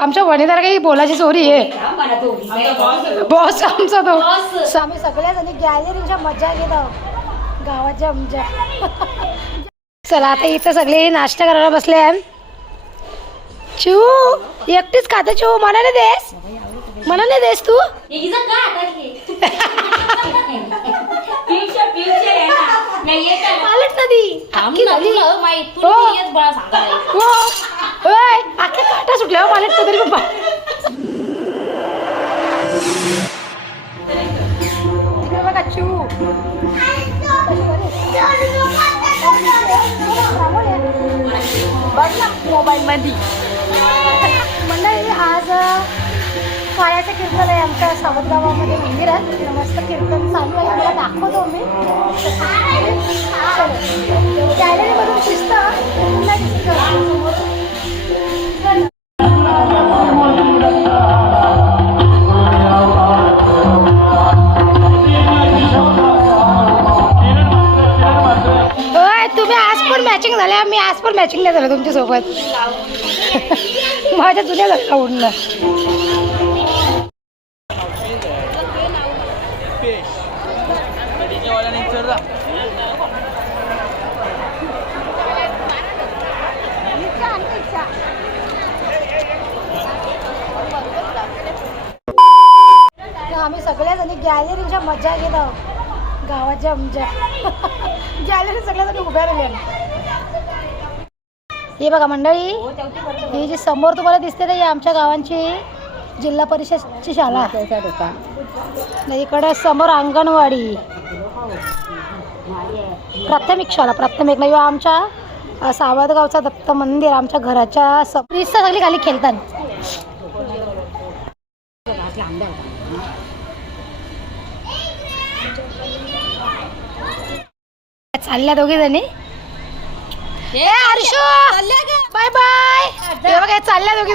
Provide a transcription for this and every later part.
आमच्या वणीदार काही बोलायची चोरी आहे. बॉस आमचा तो. आम्ही सगळ्या जणी गॅलरीच्या मजा घेत आहोत. गावाच्या आमच्या. चला आता इथं सगळे नाश्ता करायला बसले आहे चिऊ एकटीच खाते चिऊ मनाने देस. मनाने देस तू. पालट नदी हो. चुकल्यावर होय तरी पप्पा. बघा बघ ना मोबाईल मध्ये मंडळी आज काळ्याचं कीर्तन आहे आमच्या सावतगावामध्ये मंदिरात मस्त कीर्तन चालू आहे. मला दाखवतो मी. गॅलरीमधून शिस्त मॅचिंग झाल्या. मी आज पण मॅचिंग नाही झालं तुमच्यासोबत. माझ्या जुन्या झाल्या उडणं आम्ही सगळ्या जणी गॅलरीच्या मजा घेत आहोत. गावाच्या आमच्या. गॅलरी सगळ्या जणी उभ्या राहिल्या. हे बघा मंडळी ही जी समोर तुम्हाला दिसते ना ही आमच्या गावांची जिल्हा परिषदची शाळा. इकडे समोर अंगणवाडी. प्राथमिक शाळा प्राथमिक. नाही आमच्या अ, सावतगावचा दत्त मंदिर आमच्या घराच्या सप्रीसचा सगळी खाली खेळतात. चालल्या दोघी जणी. ए हर्षू! Bye bye. हे बघा हे चालल्या दोघी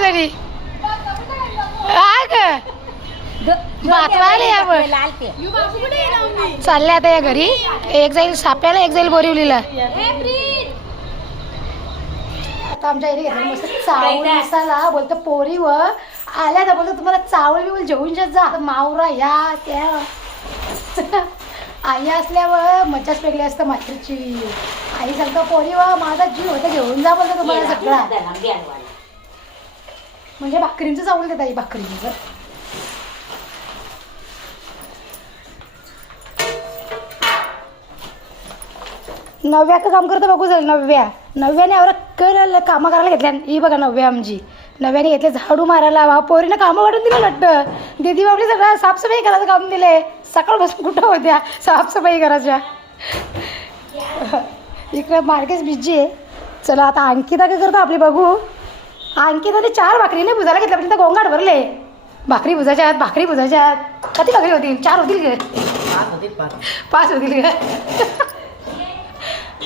हा बघ. चालल्या आता या घरी. एक जाईल साप्याला एक जाईल बोरिवलीला. आता आमच्या घरी घेतलं मस्त चावल मसाला बोलतो पोरी व आल्या तर बोलतो तुम्हाला चावल बिवल जेवून जा. मावरा या त्या. आई असल्यावर मज्जाच वेगळी असतं मात्रीची. आई सांगतो पोरी व माझा जीव होता घेऊन जा बोलतो तुम्हाला सगळा. म्हणजे भाकरींचं चावल देत आई भाकरींचं. नव्या का काम करतो बघू जाईल नव्या. नव्याने आवरा कर कामं करायला घेतल्या. ही बघा नव्या आमची. नव्याने घेतले झाडू मारायला वा पोरीनं कामं वाढून दिलं लट्ट दीदी बाबली सगळं साफसफाई करायचं काम दिले सकाळपासून कुठं होत्या? साफसफाई करायच्या. इकडं मार्केट बिजी आहे. चला आता अंकिता काय करतो आपली बघू. अंकिताने चार भाकरी नाही बुजायला घेतल्या पण गोंगाट भरले. भाकरी बुजायच्या आहेत भाकरी बुजायच्या आहेत. किती भाकरी होतील? चार होतील का? पाच होतील का?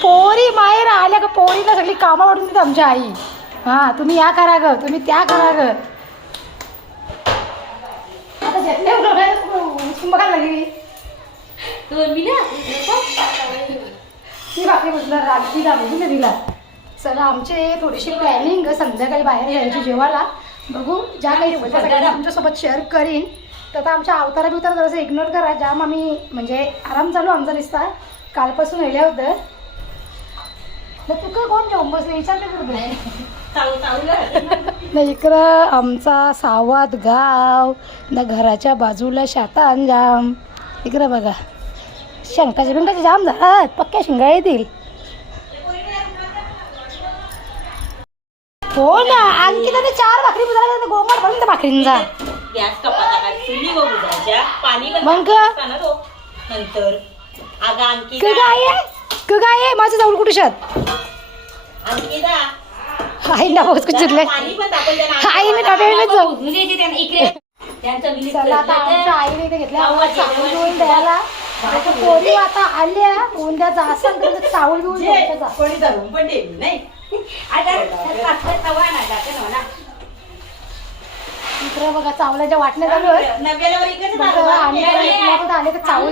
पोरी माहेर आल्या का पोरीला सगळी कामं वाढून देते आमच्या आई. हा तुम्ही या करा ग तुम्ही त्या करा ग आता घेतले बघायला लागली ती भाकरी बसणार रात्री दाबून दिला चला आमचे थोडीशी प्लॅनिंग संध्याकाळी बाहेर जायची जेवायला. बघू ज्या काही होत्या सगळ्यांना तुमच्यासोबत शेअर करीन. तर आता आमच्या अवतारा बिवतारा जरासं इग्नोर करा. जाम आम्ही म्हणजे आराम चालू आमचा दिसता. कालपासून येल्या होतं तर तू काय कोण जेवण बसले? विचारते कुठे नाही इकडं आमचा सावत गाव ना घराच्या बाजूला शातान जाम इकडं बघा. शंकाच्या बिंकाचे जाम झालात पक्क्या शिंगा येतील. हो ना आणखी तर ते चार भाकरी बुजायला गोमाट भरून त्या भाकरींचा. गॅस कपाटा चुली व बुजायच्या पाणी पण मग? टाकताना तो. नंतर. अगं आणखी क काय आहे क काय आहे माझं जाऊन कुठे शेत आणखी दा आई ना बघ कुठले पाणी पण टाकून द्या आई ना डब्याला जाऊ. इकडे त्यांचं विलीत चला आता. आमच्या आईने इथे घेतल्या. चावल द्यायला. पोरी आता आल्या. उद्या जासन तर चावल द्यायचं. कोणी धरून पण देईल नाही. टाकत म्हणा. इकडे बघा चावल्याच्या वाटण्या चालू आहेत आले तर चावल.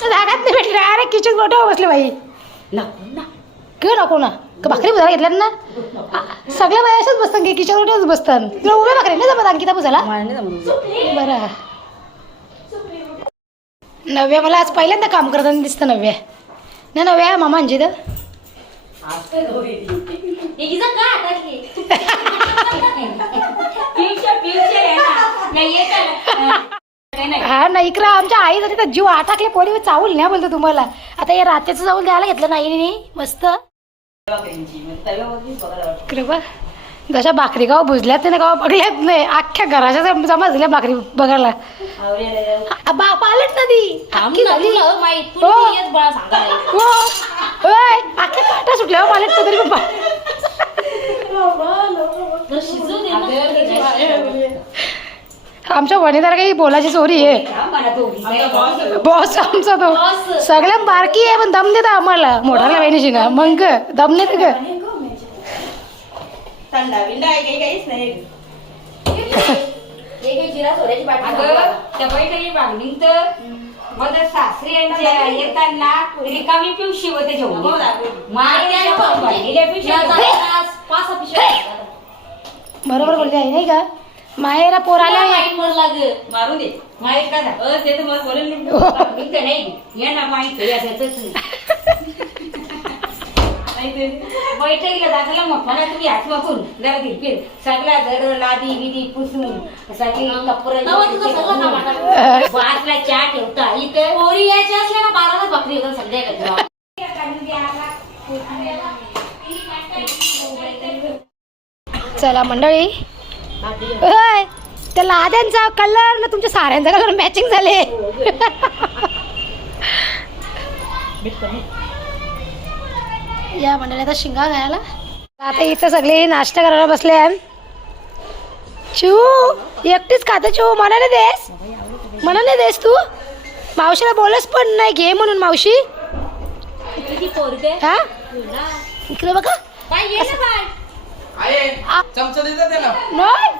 जागाच नाही भेटली. अरे किचन मोठ्यावर बसले बाई. नको ना. किंवा नको ना. का भाकरी बुजायला घेतल्यात ना? आ, सगळ्या बाया अशाच बसतात की किचनवरच बसतात. तुला उभ्या भाकरी नाही जमत अंकिता बुजायला. बरं. नव्या मला आज पहिल्यांदा काम करताना दिसतं नव्या. ना नव्या मामा अंजी तर एकीचं का आहे ना. नाही येत नाही हा नाही इकडं आमच्या आईसाठी तर जीव आटाकले पोरी चावल नाही बोलतो तुम्हाला. आता या रात्रीचं जाऊन द्यायला घेतलं नाही. मस्त. जशा भाकरी गाव बुजल्यात नाही गाव बघल्यात नाही. अख्ख्या घराच्या झाल्या भाकरी बघायला. आ- बा पालट नदी अख्खी झाली. हो. हो. ओय, अख्ख्या काटा सुटल्या हो पालट तरी पण आमच्या वणीदार काही बोलायची चोरी आहे. बॉस आमचा तो. सगळ्या बारकी आहे पण दम देता आम्हाला. मोठाल्या बहिणीशी ना मग ग, दम देत ग. सासरी येताना रिकामी पिवशी होते बरोबर बोलते आहे नाही का? माहेरा पोर आल्या मारून दे. माहीत का अ, ते तर मला बोलेल नाही. नाही. यांना माहीत बैठकीला मोठा ना तुम्ही हात वाकून जरा फिर. सगळ्या जर लादी बिदी पुसून सगळी कपर बाजला चहा ठेवता इथं. पोरी यायची असल्या ना बाराला बकरी होतं संध्याकाळी चला मंडळी. त्या लाद्यांचा कलर ना तुमच्या साऱ्यांचा कलर मॅचिंग झाले. या मंडळी आता शिंगा घालायला. आता इथं सगळे नाश्ता करायला बसले चिऊ एकटीच खाते चिऊ मला नाही देस. मला नाही देस तू. मावशीला बोलच पण नाही घे म्हणून मावशी. हा? इकडे बघा. आहे. चमचा देतात त्याला. नाही.